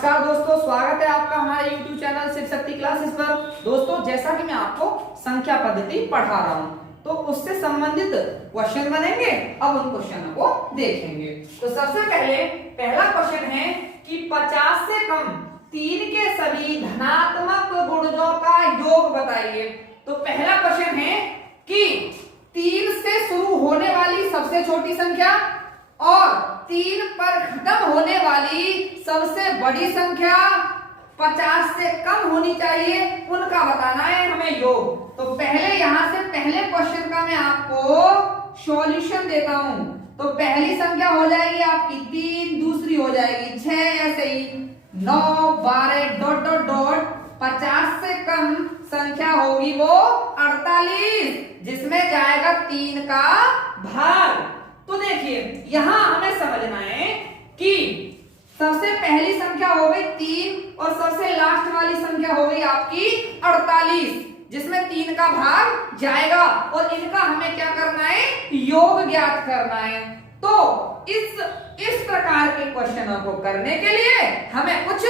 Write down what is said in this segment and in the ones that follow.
नमस्कार दोस्तों, स्वागत है आपका हमारे YouTube channel Shiv Shakti classes पर। दोस्तों, जैसा कि मैं आपको संख्या पद्धति पढ़ा रहा हूं, तो उससे संबंधित क्वेश्चन बनेंगे। अब उन क्वेश्चनों को देखेंगे। तो सबसे पहले पहला क्वेश्चन है कि 50 से कम 3 के सभी धनात्मक गुणजों का योग बताइए। तो पहला क्वेश्चन है कि 3 से शुरू होने वाली सबसे छोटी संख्या और 3 पर खत्म होने वाली सबसे बड़ी संख्या 50 से कम होनी चाहिए, उनका बताना है हमें योग। तो पहले यहां से पहले क्वेश्चन का मैं आपको सॉल्यूशन देता हूं। तो पहली संख्या हो जाएगी आपकी 3, दूसरी हो जाएगी 6, ऐसे ही 9, 12 डॉट डॉट डॉट 50 से कम संख्या होगी वो 48, जिसमें जाएगा 3 का भाग। तो देखिए यहां हमें समझना है कि सबसे पहली संख्या हो गई 3 और सबसे लास्ट वाली संख्या हो गई आपकी 48, जिसमें 3 का भाग जाएगा और इनका हमें क्या करना है, योग ज्ञात करना है। तो इस प्रकार के क्वेश्चनों को करने के लिए हमें कुछ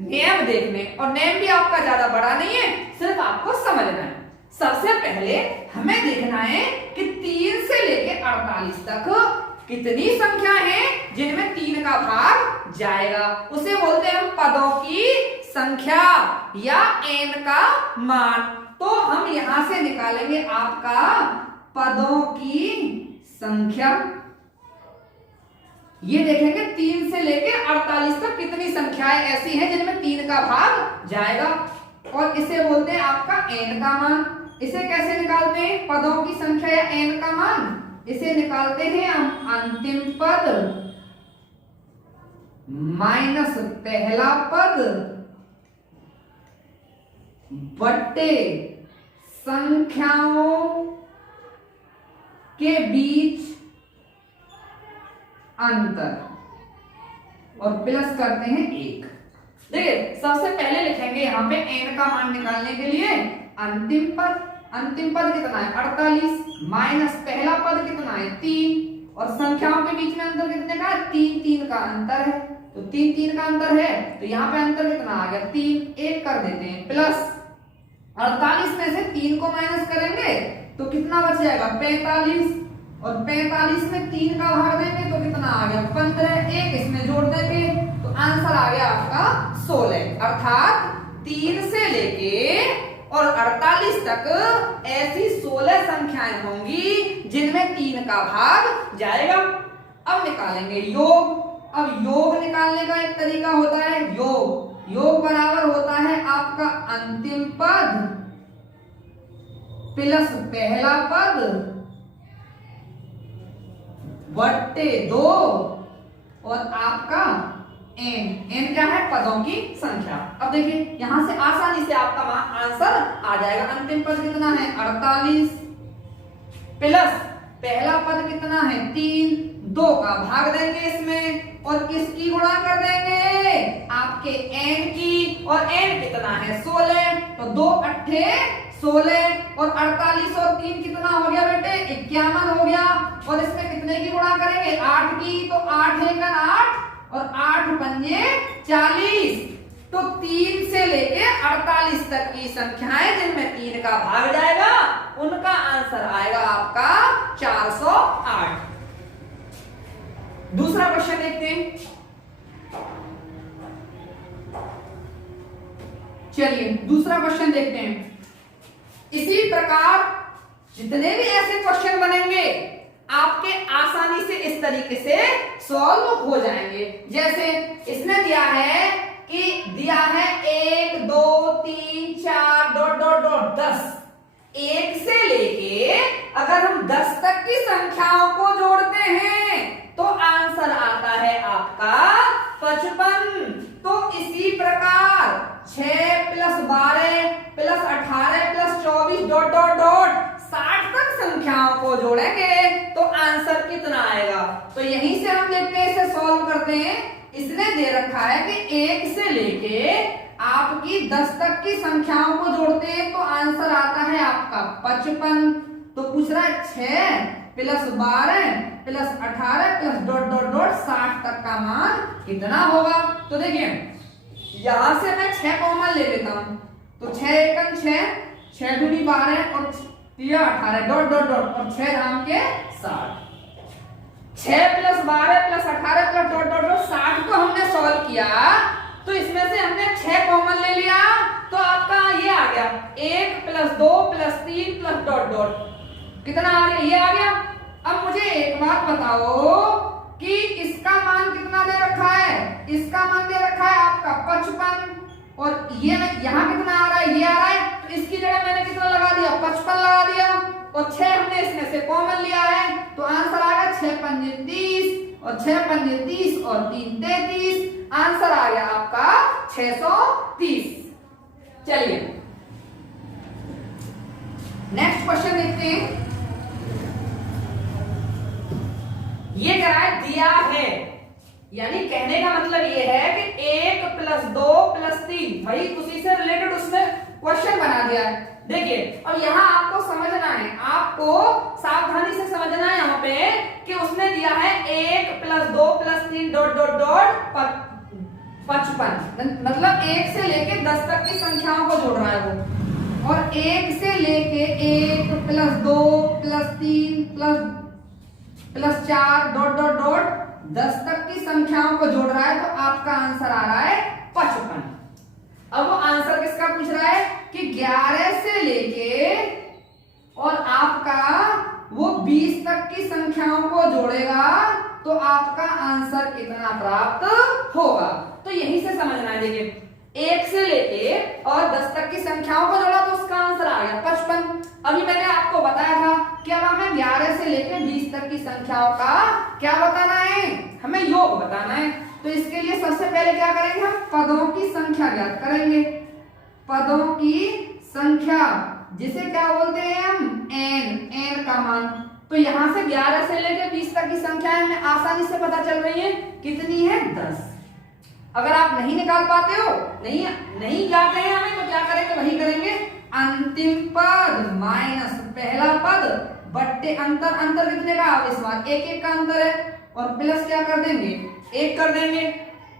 नियम देखने, और नियम भी आपका ज्यादा बड़ा नहीं है, सिर्फ आपको समझना है। सबसे पहले हमें देखना है कि 3 से लेके 48 तक कितनी संख्या है जिनमें 3 का भाग जाएगा। उसे बोलते हैं हम पदों की संख्या या n का मान। तो हम यहां से निकालेंगे आपका पदों की संख्या। ये देखेंगे 3 से लेके 48 तक कितनी संख्याएं ऐसी हैं जिनमें 3 का भाग जाएगा, और इसे बोलते हैं आपका n का मान। इसे कैसे निकालते हैं, पदों की संख्या या n का मान? इसे निकालते हैं हम अंतिम पद माइनस पहला पद बट्टे संख्याओं के बीच अंतर, और प्लस करते हैं 1। देखिए सबसे पहले लिखेंगे यहाँ पे n का मान निकालने के लिए अंतिम पद कितना है 48, माइनस पहला पद कितना है 3, और संख्याओं के बीच में अंतर कितने का है, 3 का अंतर है। तो 3 का अंतर है, तो यहाँ पे अंतर कितना आ गया 3, 1 कर देते हैं, प्लस 48 में से 3 को माइनस करेंगे तो कितना बच जाएगा 45, और 45 में 3 का भाग देंगे तो कितना आ गया 15, 1 इसमें जोड़ देंगे तो आंसर आ गया आपका 16। अर्थात 3 से लेके और 48 तक ऐसी 16 संख्याएं होंगी जिनमें 3 का भाग जाएगा। अब निकालेंगे योग। अब योग निकालने का एक तरीका होता है योग बराबर होता है आपका अंतिम पद प्लस पहला पद बट्टे 2, और आपका n क्या है, पदों की संख्या। अब देखिए यहां से आसानी से आपका आंसर आ जाएगा। अंतिम पद कितना है 48, प्लस पहला पद कितना है 3, 2 का भाग देंगे इसमें, और किसकी गुणा कर देंगे, आपके n की, और n कितना है 16, तो 2 अट्ठे 16, और 48 और 3 कितना हो गया बेटे 51 हो गया, और इसमें कितने की गुणा करेंगे 8 की, तो 8 है 8 और 8 पंजे 40। तो 3 से लेके 48 तक की संख्याएं जिनमें 3 का भाग जाएगा उनका आंसर आएगा आपका 408। दूसरा क्वेश्चन देखते हैं। चलिए दूसरा क्वेश्चन देखते हैं। इसी प्रकार जितने भी ऐसे क्वेश्चन बनेंगे आपके आसानी से इस तरीके से सॉल्व हो जाएंगे। जैसे इसने दिया है कि 1 2 3 4 डॉट डॉट डॉट 10, 1 से लेके अगर हम 10 तक की संख्याओं को जोड़ते हैं तो आंसर आता है आपका 55। तो इसी प्रकार 6 plus 12 plus 18 plus 24 dot dot dot 60 तक संख्याओं को जोड़ेंगे तो आंसर कितना आएगा। तो यहीं से हम देखते हैं, इसे सॉल्व करते हैं। इसने दे रखा है कि 1 से लेके आपकी 10 तक की संख्याओं को जोड़ते हैं तो आंसर आता है आपका 55। तो पूछ रहा है 6 plus 12 plus 18 plus dot dot dot 60 तक का मान कितना होगा। तो देखिए यहां से मैं 6 कॉमन ले लेता हूं, तो 6 एकम 6, 6 दूनी 12 और 3 18 डॉट डॉट डॉट और 6 धाम के 60। 6 plus 12 plus 18 plus dot dot dot 60 को हमने सॉल्व किया, तो इसमें से हमने 6 कॉमन ले लिया, तो आपका ये आ गया 1 plus 2 plus 3 plus dot dot, कितना आ गया, ये आ गया। अब मुझे एक बात बताओ कि इसका मान कितना दे रखा है, इसका मान दे रखा है आपका 55 और ये यहाँ कितना आ रहा है, ये आ रहा है, तो इसकी जगह मैंने कितना लगा दिया, 55 लगा दिया और 6 हमने इसमें से कॉमन लिया है, तो आंसर आ गया 6 पंजे 30 और 6 पंजे 30 और 3 33, आंसर आ गया आपका 630। चलिए नेक्स्ट क्वेश्चन देखते हैं। ये क्या है, दिया है, यानी कहने का मतलब ये है कि 1 प्लस 2 प्लस 3 भाई उसी से रिलेटेड उसने क्वेश्चन बना दिया है। देखिए अब यहाँ आपको समझना है, आपको सावधानी से समझना है यहाँ पे कि उसने दिया है 1 plus 2 plus 3 dot dot dot 55, मतलब 1 से लेके 10 तक की संख्याओं को जोड़ रहा है वो, और 1 से लेके 1 plus 2 plus 3 plus 4 dot dot dot 10 तक की संख्याओं को जोड़ रहा है, तो आपका आंसर आ रहा है 55। अब वो आंसर किसका पूछ रहा है कि 11 से लेके और आपका वो 20 तक की संख्याओं को जोड़ेगा, तो आपका आंसर कितना प्राप्त होगा। तो यही से समझना है। देखिए 1 से लेके और 10 तक की संख्याओं को जोड़ा तो उसका आंसर आ गया 55। अभी मैंने आपको बताया था कि अब हमें 11 से लेके 20 तक की संख्याओं का क्या बताना है, हमें योग बताना है। तो इसके लिए सबसे पहले क्या करेंगे, हम पदों की संख्या ज्ञात करेंगे। पदों की संख्या जिसे क्या बोलते हैं हम, n का मान। तो यहां से 11 से लेकर 20 तक की संख्या हमें आसानी से पता चल रही है, कितनी है 10। अगर आप नहीं निकाल पाते हो, नहीं जाते हैं हमें, तो क्या करेंगे, वही करेंगे, अंतिम पद माइनस पहला पद बट्टे अंतर कितने का, इस बार 1 का अंतर है, और प्लस क्या कर देंगे, 1 कर देंगे।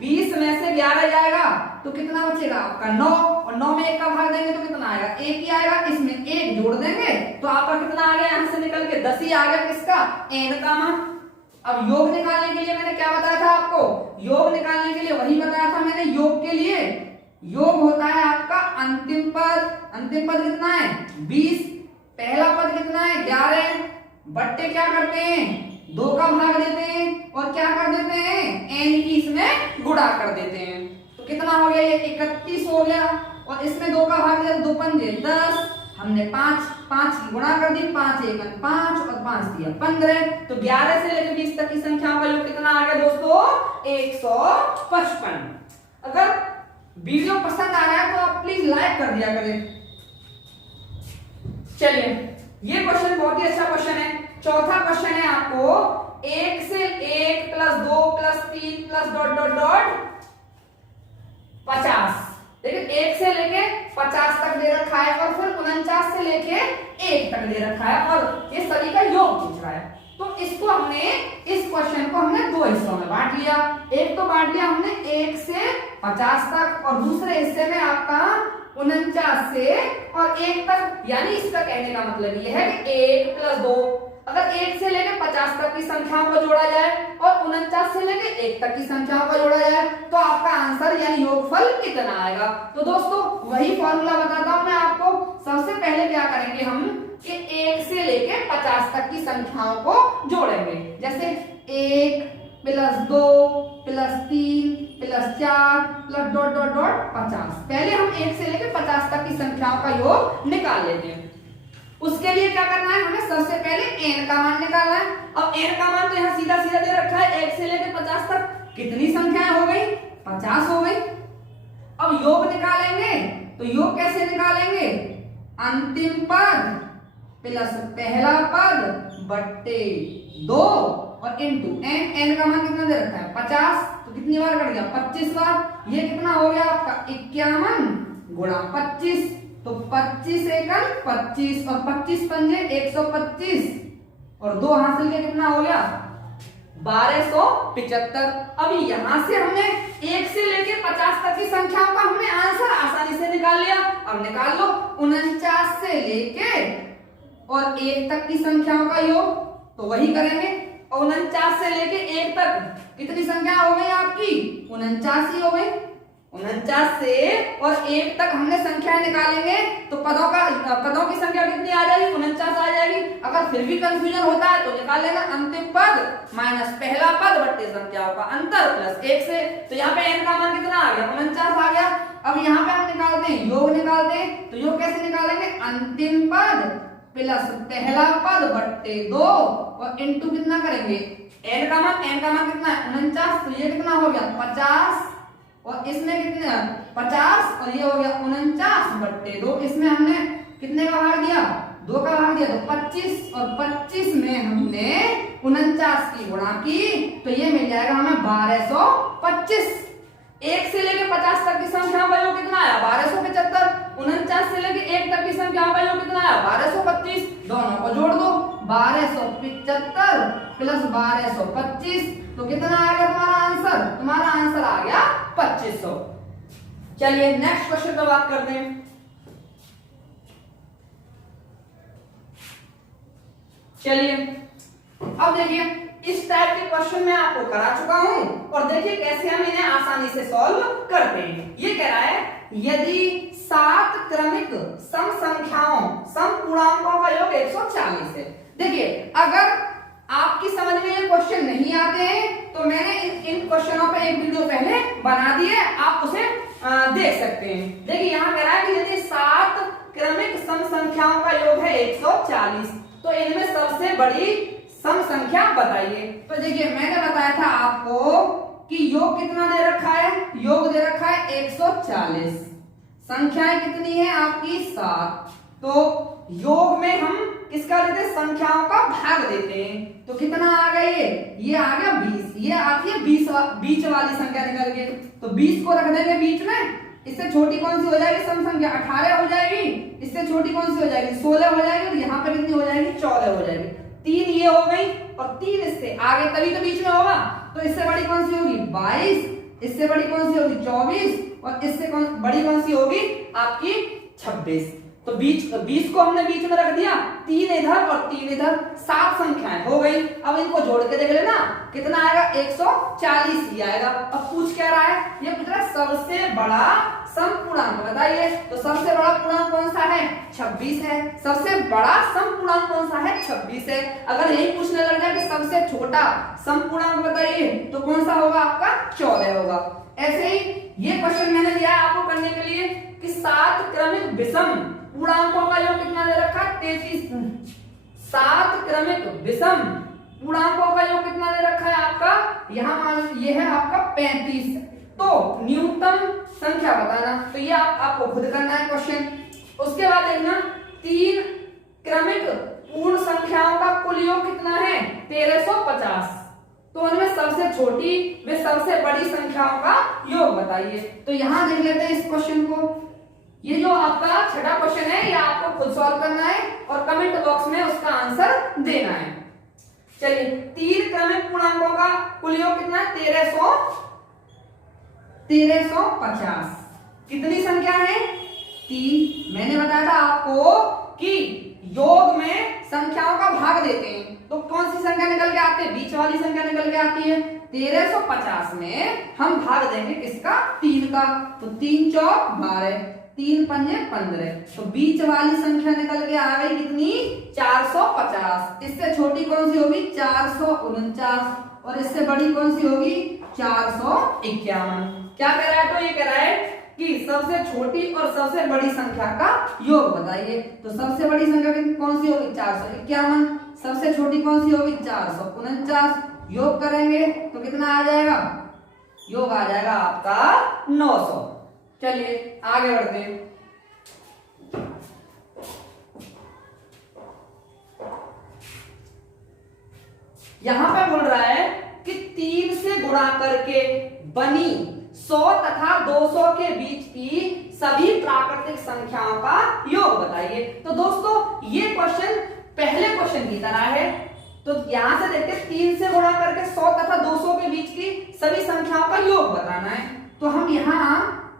20 में से 11 जाएगा तो कितना बचेगा आपका 9, और 9 में 1 का भाग देंगे तो कितना आएगा, 1 ही आएगा। इसमें 1 जोड़ देंगे तो आपका कितना आ गया, यहां से निकल के 10 ही आ गया, किसका, n का मान। अब योग निकालने के लिए मैंने क्या बताया था आपको, योग निकालने के लिए वही बताया था मैंने। योग के लिए योग होता है आपका अंतिम पद कितना है 20, पहला पद कितना है 11, बट्टे क्या करते हैं 2 का भाग देते हैं, और क्या कर देते हैं n की इसमें गुणा कर देते हैं। तो कितना हो गया, ये 31 हो गया, और इसमें 2 का भाग दिया, 2 पंजे 10, हमने 5 की गुणा कर दी, 5 1 5 और 5 दिया 15। तो 11 से लेकर 20 तक की संख्याओं का योग कितना आ गया दोस्तों, 155। अगर वीडियो पसंद आ रहा है तो आप प्लीज लाइक कर दिया करें। चलिए ये क्वेश्चन बहुत ही अच्छा क्वेश्चन है। चौथा क्वेश्चन है आपको 1 से 1 plus 2 plus 3 plus dot dot dot 50। देखिए 1 से लेके 50 तक दे रखा है, और फिर 49 से लेके 1 तक दे रखा है, और ये सभी का योग पूछ रहा है। तो इसको हमने, इस क्वेश्चन को हमने 2 हिस्सों में बांट लिया। एक तो बांट लिया हमने 1 से 50 तक, और दूसरे हिस्से में आपका 49 से और 1 तक। यानी इसका कहने का मतलब ये है कि 1 प्लस 2, अगर 1 से लेकर 50 तक की संख्याओं को जोड़ा जाए और 49 से लेकर 1 तक की संख्याओं को जोड़ा जाए, तो आपका आंसर यानी योगफल कितना आएगा। तो दोस्तों वही फॉर्मूला बताता हूं मैं आपको। सबसे पहले क्या करेंगे हम कि 1 से लेकर 50 तक की संख्याओं को जोड़ेंगे। जैसे 1 plus 2 plus 3 plus 4 plus dot dot dot 50। पहले हम 1 से लेकर 50 तक की संख्याओं का योग निकाल लेते हैं। उसके लिए क्या करना है, हमें सबसे पहले n का मान निकालना है। अब n का मान तो यहाँ सीधा सीधा दे रखा है, 1 से लेकर 50 तक कितनी संख्याएं हो गई, 50 हो गई। अब योग निकालेंगे, तो योग कैसे निकालेंगे, अंतिम पद प्लस पहला पद बट्टे 2 और इनटू n का मान कितना दे रखा है 50, तो कितनी बार कट गया 25 बार। ये कितना हो गया आपका 51 गुणा 25, तो 25 एकम 25 और 25 पंजे 125, और 2 हासिल के कितना हो गया 1275। अभी यहां से हमने 1 से लेके 50 तक की संख्याओं का अब निकाल लो 49 से लेके और 1 तक की संख्याओं का योग, तो वही करेंगे। 49 से लेके 1 तक कितनी संख्या हो गई आपकी? 49 ही हो गई। 49 से और 1 तक हमने संख्या निकालेंगे तो पदों की संख्या कितनी आ जाएगी? 49 आ जाएगी। अगर फिर भी कंफ्यूजन होता है तो निकाल लेना अंतिम पद माइनस पहला पद बट्टे संख्याओं का अंतर प्लस 1 से। तो यहाँ पे n का मान कितना आ गया? 49 आ गया। अब यहाँ पे हम निकालते हैं योग, निकालते हैं तो योग कैसे निकालेंगे? अंतिम पद प्लस पहला पद बट्टे 2 और इंटू कितना करेंगे? n का मान कितना है? 49। तो ये कितना हो गया? 50 और इसमें कितने 50 और ये हो गया 49 बट्टे 2। इसमें हमने कितने का भाग दिया? 2 का भाग दिया, तो 25 और 25 में हमने 49 की गुणा की तो ये मिल जाएगा हमें 1225। 1 से लेके 50 तक की संख्या का योग कितना आया? 1275। 49 से लेके 1 तक की संख्या का योग कितना आया? 1225। दोनों को जोड़ दो, 1275 प्लस 1225 तो कितना आ गया तुम्हारा आंसर? तुम्हारा आंसर आ गया 2500। चलिए नेक्स्ट क्वेश्चन पर बात करते हैं। चलिए अब देखिए इस टाइप के क्वेश्चन मैं आपको करा चुका हूं और देखिए कैसे हम इन्हें आसानी से सॉल्व करते हैं। ये कह रहा है यदि 7 क्रमिक सम संख्याओं सम पूर्णांकों का योग 140 है। देखिए अगर आपकी समझ में ये क्वेश्चन नहीं आते हैं तो मैंने इन क्वेश्चनों पे एक वीडियो पहले बना दी है, आप उसे देख सकते हैं। देखिए यहाँ कह रहा है कि यदि 7 क्रमिक सम संख्याओं का योग है 140 तो इनमें सबसे बड़ी सम संख्या बताइए। तो देखिए मैंने बताया था आपको कि योग कितना दे रखा है? योग दे रखा है 140, संख्याएं कितनी है आपकी? 7। तो योग में हम किसका लेते हैं? संख्याओं का भाग देते हैं। तो कितना आ गया ये आ गया 20। ये आती है 20 बीच वाली संख्या निकल के, तो 20 को रख देंगे बीच में। इससे छोटी कौन सी हो जाएगी सम संख्या? 18 हो जाएगी। इससे छोटी कौन सी हो जाएगी? 16 हो जाएगी। और यहाँ पे कितनी हो जाएगी? 14 हो जाएगी। 3 ये हो गई और 3 इससे आगे, तभी तो बीच में होगा। तो इससे बड़ी कौन सी होगी? 22। इससे बड़ी कौन सी होगी? 24। और इससे बड़ी कौन सी होगी? आपकी 26। तो 20 को हमने बीच में रख दिया, 3 इधर और 3 इधर, 7 संख्याएं हो गई। अब इनको जोड़ के देख लेना कितना आएगा? 140 ही आएगा। अब पूछ क्या रहा है? ये पूछ रहा है सबसे बड़ा सम पूर्णांक बताइए। तो सबसे बड़ा पूर्णांक कौन सा है? 26 है। सबसे बड़ा सम पूर्णांक कौन सा है? 26 है। अगर यही पूछने लग जाए कि सबसे छोटा सम पूर्णांक बताइए तो कौन सा होगा आपका? 14 होगा। ऐसे ही ये क्वेश्चन मैंने दिया है आपको करने के लिए कि 7 क्रमिक विषम पूर्णांकों का योग कितना दे रखा है? 33। 7 क्रमिक विषम पूर्णांकों का योग कितना दे रखा है आपका? यहाँ मान ये है आपका 35। तो न्यूनतम संख्या बताना, तो ये आपको खुद करना है क्वेश्चन। उसके बाद देखना 3 क्रमिक पूर्ण संख्याओं का कुल योग कितना है? 1350। तो उनमें सबसे छोटी व सबसे बड़ी संख्याओं का योग बताइए। तो यहां देख लेते हैं इस क्वेश्चन को। ये जो आपका छठा क्वेश्चन है ये आपको खुद सॉल्व करना है और कमेंट बॉक्स में उसका आंसर देना है। चलिए 3 क्रमिक पूर्णांकों का कुल योग कितना है? 1350। कितनी संख्या है? 3। मैंने बताया था आपको कि योग में संख्याओं का भाग देते हैं तो कौन सी संख्या निकल के आती है? बीच वाली संख्या निकल के आती है। 1350 में हम भाग देंगे किसका? 3 का। तो 3 चौक 12, 3 पंजे 15। तो बीच वाली संख्या निकल के आ गई कितनी? 450। इससे छोटी कौन सी होगी? 449। और इससे बड़ी कौन सी होगी? 451। क्या कह रहा है? तो ये कह रहा है कि सबसे छोटी और सबसे बड़ी संख्या का योग बताइए। तो सबसे बड़ी संख्या कौन सी होगी? 451। सबसे छोटी कौन सी होगी? 449। योग करेंगे तो कितना आ जाएगा? योग आ जाएगा आपका 900। चलिए आगे बढ़ते हैं। यहां पे बोल रहा है कि 3 से गुणा करके बनी 100 तथा 200 के बीच की सभी प्राकृतिक संख्याओं का योग बताइए। तो दोस्तों ये क्वेश्चन पहले क्वेश्चन की तरह है। तो यहां से देखते 3 से गुणा करके 100 तथा 200 के बीच की सभी संख्याओं का योग बताना है। तो हम यहाँ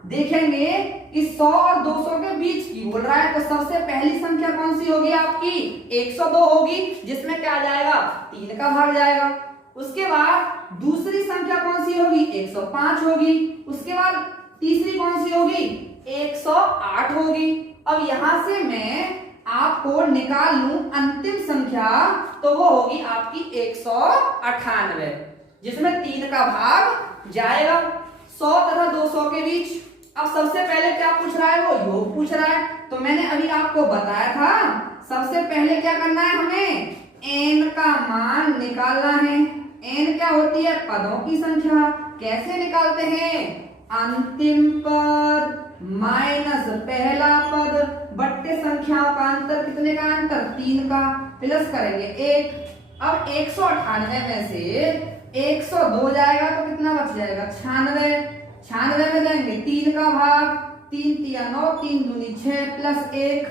देखेंगे कि 100 और 200 के बीच की बोल रहा है, तो सबसे पहली संख्या कौन सी होगी आपकी 102 होगी, जिसमें क्या आ जाएगा 3 का भाग जाएगा। उसके बाद दूसरी संख्या कौन सी होगी 105 होगी। उसके बाद तीसरी कौन सी होगी 108 होगी। अब यहां से मैं आपको निकाल लूं अंतिम संख्या, तो वो होगी आपकी 198, जिसमें 3 का भाग जाएगा 100 तथा 200 के बीच। अब सबसे पहले क्या पूछ रहा है, वो योग पूछ रहा है। तो मैंने अभी आपको बताया था सबसे पहले क्या करना है, हमें n का मान निकालना है। n क्या होती है, पदों की संख्या। कैसे निकालते हैं, अंतिम पद माइनस पहला पद बट्टे संख्याओं का अंतर, कितने का अंतर 3 का, प्लस करेंगे 1। अब 198 में से 102 जाएगा तो कितना बच जाएगा 96 में देंगे 3 का भाग, 3 3 9, 3 दूनी 6 प्लस 1,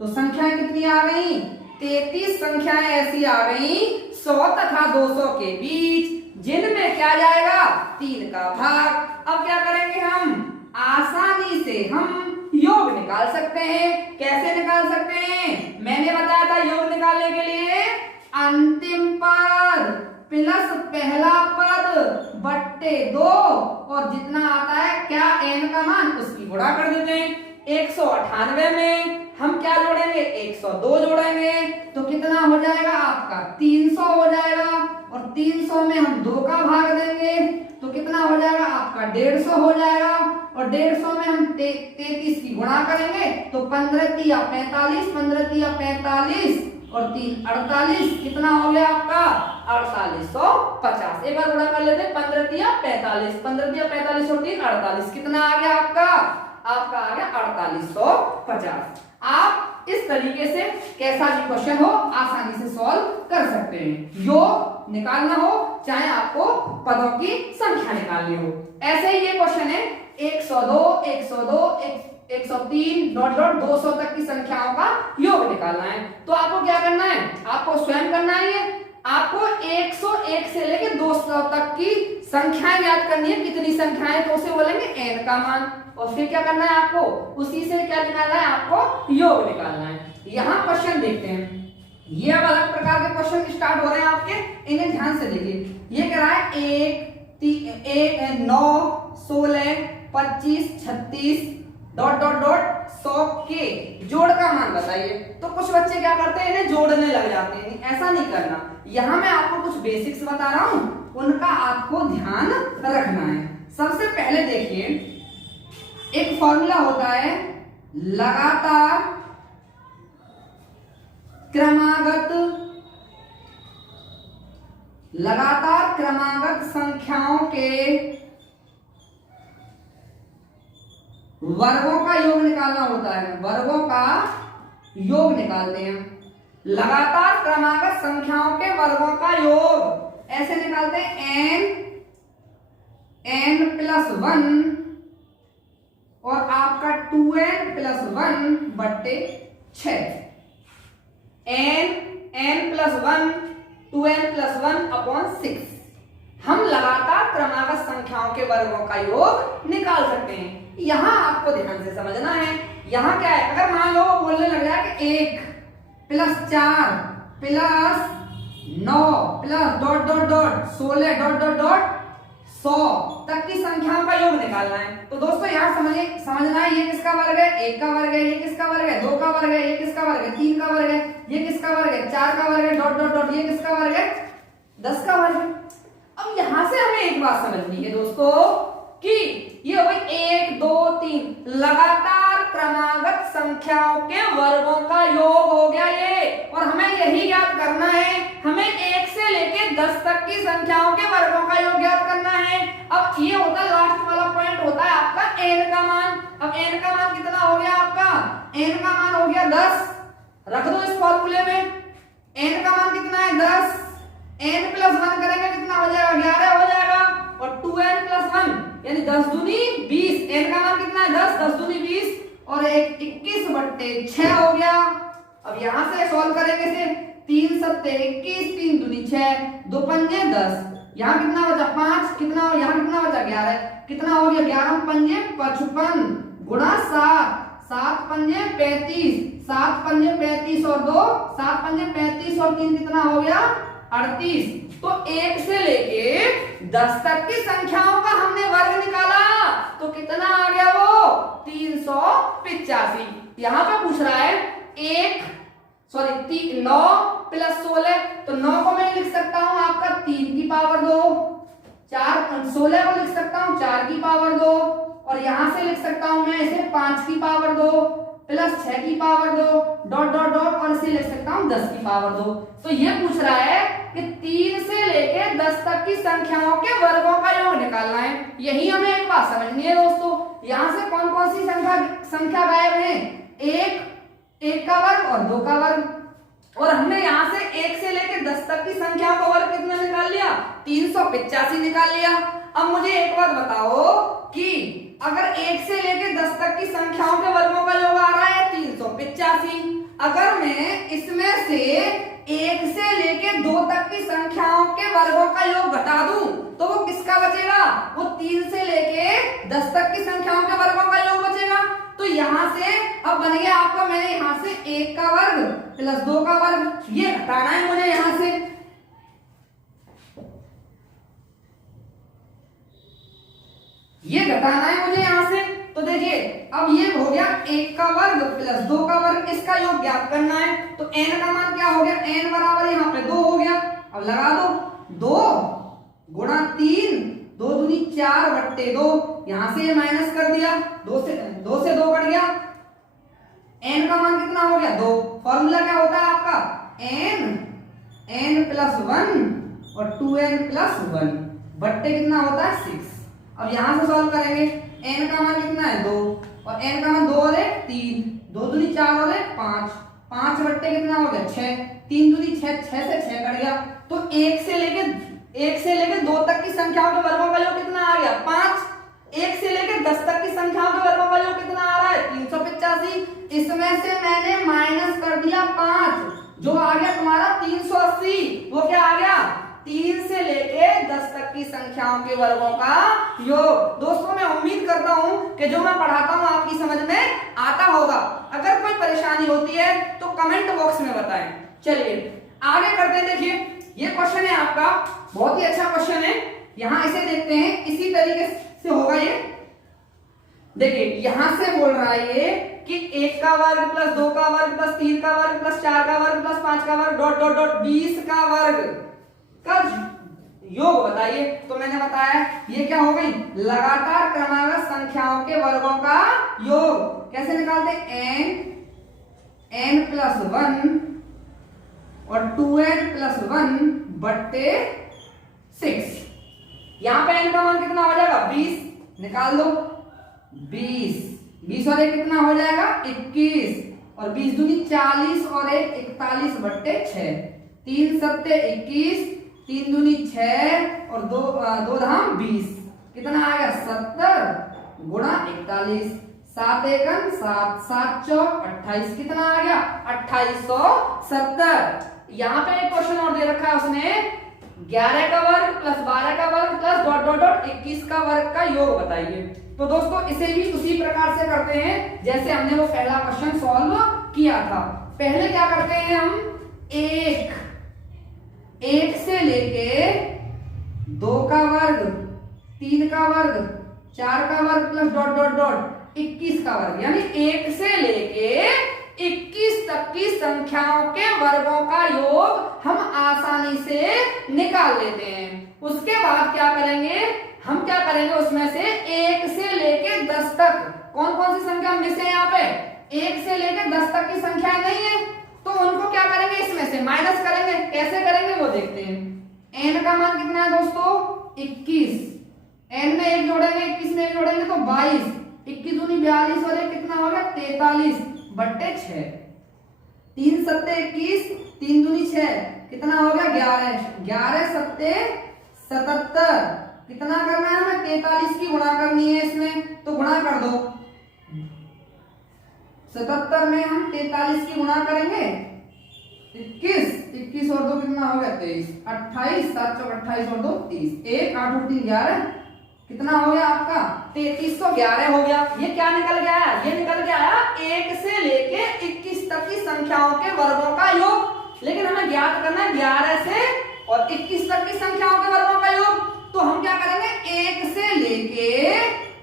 तो संख्याएं कितनी आ गई 33 संख्याएं ऐसी आ गई 100 तथा 200 के बीच, जिनमें क्या जाएगा 3 का भाग। अब क्या करेंगे, हम आसानी से हम योग निकाल सकते हैं। कैसे निकाल सकते हैं, मैंने बताया था योग निकालने के लिए अंतिम पद प्लस पहला पद बट्टे 2 और जितना आता है क्या n का मान उसकी गुणा कर देते हैं। 198 में हम क्या जोड़ेंगे 102 जोड़ेंगे, तो कितना हो जाएगा आपका 300 हो जाएगा, और 300 में हम 2 का भाग देंगे तो कितना हो जाएगा आपका 150 हो जाएगा, और 150 में हम 33 की गुणा करेंगे तो 15 तिया 45, 15 तिया 45 और 3 48, कितना हो गया आपका 4850। एक बार गुणा कर लेते हैं, 15 तिया 45, 15 तिया 45 और 3 48, कितना आ गया आपका आ गया 4850। आप इस तरीके से कैसा भी क्वेश्चन हो आसानी से सॉल्व कर सकते हैं। योग निकालना हो चाहे आपको पदों की संख्या निकालनी हो। ऐसे ही ये क्वेश्चन है 102, 103 डॉट डॉट 200 तक की संख्याओं का योग निकालना है। तो आपको क्या करना है, आपको स्वयं करना है, आपको 101 से लेकर 200 तक की संख्याएं याद करनी है। कितनी संख्याएं, तो उसे बोलेंगे n का मान, और फिर क्या करना है आपको उसी से क्या निकालना है, आपको योग निकालना है। यहाँ क्वेश्चन देखते हैं, ये अब अलग प्रकार के क्वेश्चन स्टार्ट हो रहे हैं आपके, इन्हें ध्यान से देखिए। ये कह रहा है 1 9 16 25 36 डॉट डॉट डॉट 100 के जोड़ का मान बताइए। तो कुछ बच्चे क्या करते हैं, इन्हें जोड़ने लग जाते हैं। ऐसा नहीं करना, यहाँ मैं आपको कुछ बेसिक्स बता रहा हूं, उनका आपको ध्यान रखना है। सबसे पहले देखिए, एक फॉर्मूला होता है लगातार क्रमागत संख्याओं के वर्गों का योग निकालना होता है। वर्गों का योग निकालते हैं, लगातार क्रमागत संख्याओं के वर्गों का योग ऐसे निकालते हैं n प्लस 1 और आपका 2n प्लस 1 बट्टे 6। n plus 1 2n plus 1 upon 6। हम लगातार क्रमागत संख्याओं के वर्गों का योग निकाल सकते हैं। यहां आपको ध्यान से समझना है, यहां क्या है, अगर मान लो बोलने लग जाए कि 1 plus 4 plus 9 plus dot dot dot 16 dot dot dot 100 तक की संख्याओं का योग निकालना है। तो दोस्तों यहाँ समझना है, ये किसका वर्ग है, 1 का वर्ग है, ये किसका वर्ग है, 2 का वर्ग है, ये किसका वर्ग है, 3 का वर्ग है, ये किसका वर्ग है, 4 का वर्ग है, डॉट डॉट डॉट ये किसका वर्ग है, 10 का वर्ग है। अब यहां से हमें एक बात समझनी है दोस्तों कि ये हो गई 1 2 3 लगातार क्रमागत संख्याओं के वर्गों का योग हो गया ये, और हमें यही याद करना है, हमें 1 से लेके 10 तक की संख्याओं के वर्गों का योग याद करना है। अब ये होता है लास्ट वाला पॉइंट, होता है आपका n का मान। अब n का मान कितना हो गया आपका, n का मान हो गया 10, रख दो इस फॉर्मूले में। n का मान कितना है 10, n प्लस 1 करेंगे कितना हो जाएगा 11 हो जाएगा, और 2n प्लस 1 यानी 10 दूनी 20। n का मान कितना है 10, 10 दूनी 20 और 21 बट्टे 6 हो गया। अब यहां से सॉल्व करेंगे से 3 सत्ते 21, 3 दूनी 6, 2 पंजे 10, यहाँ कितना बचा 5, कितना यहाँ कितना बचा 11, कितना हो गया 11 पंजे 55 गुणा 7, 7 पंजे 35, 7 पंजे 35 और 2, 7 पंजे 35 और 3 कितना हो गया 38। तो 1 से लेके 10 तक की संख्याओं का हमने वर्ग निकाला तो कितना आ गया वो 385। यहाँ पे पूछ रहा है 9 प्लस 16, तो 9 को मैं लिख सकता हूं आपका 3 की पावर 2, 16 को लिख सकता हूं 4 की पावर 2, और यहां से लिख सकता हूं मैं इसे 5 की पावर 2 प्लस 6 की पावर 2 डॉट डॉट डॉट, और इसे लिख सकता हूं 10 की पावर 2। तो ये पूछ रहा है कि 3 से लेके 10 तक की संख्याओं के वर्गों का योग निकालना है। यही हमें एक बात समझनी है दोस्तों, यहाँ से कौन कौन सी संख्या गायब है, 1 का वर्ग और 2 का वर्ग, और हमने यहाँ से 1 से लेके 10 तक की संख्याओं का वर्ग कितना निकाल लिया 385 निकाल लिया। अब मुझे एक बात बताओ कि अगर 1 से लेके 10 तक की संख्याओं के वर्गों का योग आ रहा है 385, अगर मैं इसमें से 1 से लेके 2 तक की संख्याओं के वर्गों का योग घटा दूं तो वो किसका बचेगा, वो 3 से लेके 10 तक की संख्याओं के वर्गों का योग बचेगा। तो यहां से अब बन गया आपका, मैंने यहां से 1 का वर्ग प्लस 2 का वर्ग, ये घटाना है मुझे यहां से, ये घटाना है मुझे यहां से। तो देखिए अब ये हो गया 1 का वर्ग प्लस 2 का वर्ग, इसका योग ज्ञात करना है। तो n का मान क्या हो गया, n बराबर यहाँ पे 2 हो गया। अब लगा दो 2 गुणा 3, 2 दूनी 4 बट्टे 2, यहां से ये माइनस कर दिया, 2 से 2 कट गया, n का मान कितना हो गया 2। फॉर्मूला क्या होता है आपका n प्लस 1 और 2n प्लस 1 बट्टे कितना होता है 6। अब यहां से सॉल्व करेंगे, n का मान कितना है 2 और n का मान 2 और 1 3, 2 दूनी 4 और 1 5, 5 बट्टे कितना हो गया 6, 3 दूनी 6, 6 से 6 कट गया। तो 1 से लेके 2 तक की संख्याओं के वर्गों का योग कितना आ गया 5, 1 से लेके 10 तक की संख्याओं के वर्गों का योग कितना आ रहा है 385। इसमें से मैंने माइनस कर दिया 5, जो आ गया तुम्हारा 380, वो क्या आ गया 3 से लेके 10 तक की संख्याओं के वर्गों का योग। दोस्तों मैं उम्मीद करता हूं कि जो मैं पढ़ाता हूं आपकी समझ में आता होगा। अगर कोई परेशानी होती है तो कमेंट बॉक्स में बताएं। चलिए आगे करते हैं। देखिए ये क्वेश्चन है आपका, बहुत ही अच्छा क्वेश्चन है, यहां इसे देखते हैं, इसी तरीके से होगा ये। देखिए यहां से बोल रहा है ये कि 1 का वर्ग प्लस 2 का वर्ग प्लस 3 का वर्ग प्लस 4 का वर्ग प्लस 5 का वर्ग डॉट डॉट डॉट 20 का वर्ग का योग बताइए। तो मैंने बताया ये क्या हो गई, लगातार क्रमागत संख्याओं के वर्गों का योग। कैसे निकालते, n प्लस 1 और 2n प्लस 1 बट्टे 6। यहां पे n का मान कितना हो जाएगा 20, निकाल दो 20 और 1 कितना हो जाएगा 21, और 20 दूनी 40 और 1 41 बट्टे 6, 3 सत्ते 21, 3 दूनी 6 और 2 धाम 20, कितना आ गया 70 गुणा 41, 7 एकम 7, 7 चौक 28, कितना आ गया 2870। यहाँ पे एक क्वेश्चन और दे रखा है उसने, 11 का वर्ग प्लस 12 का वर्ग प्लस डॉट डॉट डॉट 21 का वर्ग का योग बताइए। तो दोस्तों इसे भी उसी प्रकार से करते हैं जैसे हमने वो पहला क्वेश्चन सॉल्व किया था। पहले क्या करते हैं हम, 1 से लेके 2 का वर्ग, 3 का वर्ग, 4 का वर्ग प्लस डॉट डॉट डॉट 21 का वर्ग, यानी 1 से लेके 21 तक की संख्याओं के वर्गों का योग हम आसानी से निकाल लेते हैं। उसके बाद क्या करेंगे, हम क्या करेंगे उसमें से 1 से लेके 10 तक कौन कौन सी संख्या मिस है, यहाँ पे 1 से लेके 10 तक की संख्या नहीं है, तो उनको क्या करेंगे इसमें से माइनस करेंगे। कैसे करेंगे वो देखते हैं। n का मान कितना है दोस्तों 21, n में 1 जोड़ेंगे 21 में 1 जोड़ेंगे तो 22, 21 दूनी 42 और 1 कितना हो गया 43 बट्टे 6, 3 सत्ते 21, 3 दूनी 6, कितना हो गया 11, 11 सत्ते 77, कितना करना है हमें 43 की गुणा करनी है इसमें, तो गुणा कर दो 77 में हम 43 की गुणा करेंगे 21 और 2 कितना हो गया 23, 28, 7 चौक 28 और 2 30, 1 8 और 3 11, कितना हो गया आपका 3311 हो गया। ये क्या निकल गया है, ये निकल के आया 1 से लेके 21 तक की संख्याओं के वर्गों का योग। लेकिन हमें ज्ञात करना है 11 से और 21 तक की संख्याओं के वर्गों का योग। तो हम क्या करेंगे 1 से लेके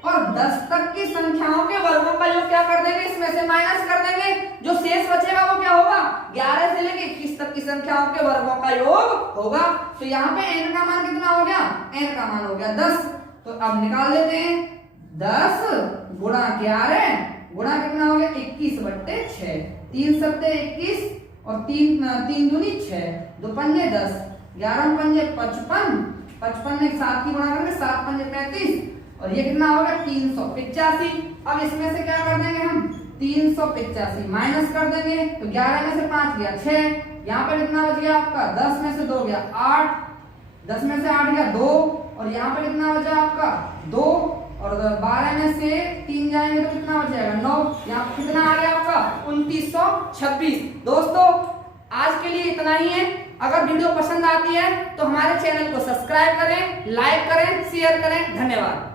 और 10 तक की संख्याओं के वर्गों का योग क्या कर देंगे, इसमें से माइनस कर देंगे। जो शेष बचेगा वो क्या होगा 11 से लेके 21 तक की संख्याओं के वर्गों का योग होगा। तो यहाँ पे n का मान कितना हो गया, n का मान हो गया 10। तो अब निकाल लेते हैं 10 गुणा 11 गुणा कितना हो गया 21/6, 3 सत्ते 21 और 3 दूनी 6, 2 पंजे 10, 11 पंजे 55, 55 में 7 की गुणा करेंगे 7 पंजे 35 और ये कितना होगा 385। अब इसमें से क्या कर देंगे हम 385 माइनस कर देंगे। तो 11 में से 5 गया 6, यहाँ पे कितना बच गया आपका 10 में से 2 गया 8, 10 में से 8 गया 2 और यहाँ पे कितना बचा आपका 2 और 12 में से 3 जाएंगे तो कितना बच जाएगा 9। यहाँ पे कितना आ गया आपका 2926। दोस्तों आज के लिए इतना ही है। अगर वीडियो पसंद आती है तो हमारे चैनल को सब्सक्राइब करें, लाइक करें, शेयर करें। धन्यवाद।